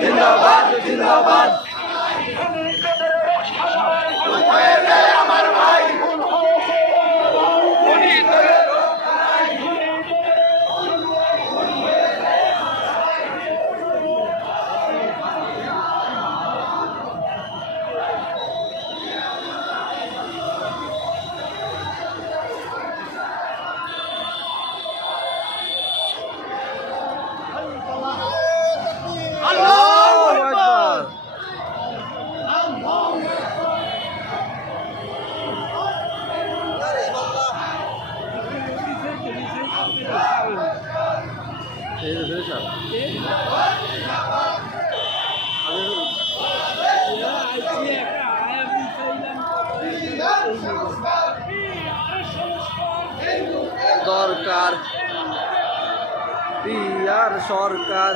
জিন্দাবাদ জিন্দাবাদ দরকার। পিয়ার সরকার।